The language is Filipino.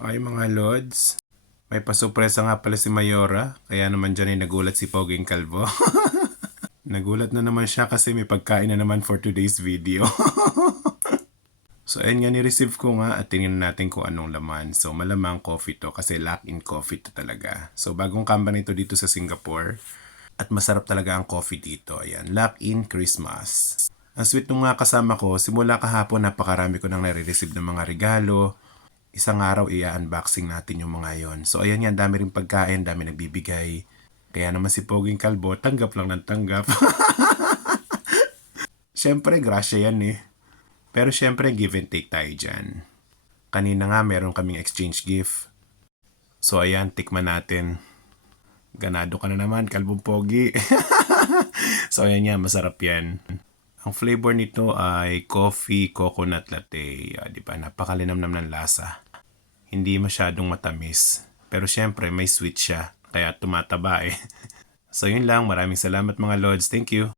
Ay mga lods, may pasurpresa nga pala si Mayora, kaya naman dyan ay nagulat si Poging Kalbo. Nagulat na naman siya kasi may pagkain na naman for today's video. So ayun nga, ni-receive ko nga at tingnan natin kung anong laman. So malamang coffee to kasi lock-in coffee to talaga. So bagong company to dito sa Singapore. At masarap talaga ang coffee dito. Ayan, lock-in Christmas. Ang sweet nung mga kasama ko, simula kahapon napakarami ko nang nare-receive ng mga regalo. Isang araw i-unboxing natin yung mga yon. So ayan yan, dami rin pagkain, dami nagbibigay. Kaya naman si Poging Kalbo, tanggap lang ng tanggap. Siyempre, grasya yan eh. Pero siyempre, give and take tayo dyan. Kanina nga, meron kaming exchange gift. So ayan, tikman natin. Ganado ka na naman, Kalbong Pogi. So ayan yan, masarap yan. Ang flavor nito ay coffee coconut latte. Di ba? Napakalinamnam ng lasa. Hindi masyadong matamis. Pero syempre, may sweet siya. Kaya tumataba eh. So yun lang. Maraming salamat mga Lods. Thank you.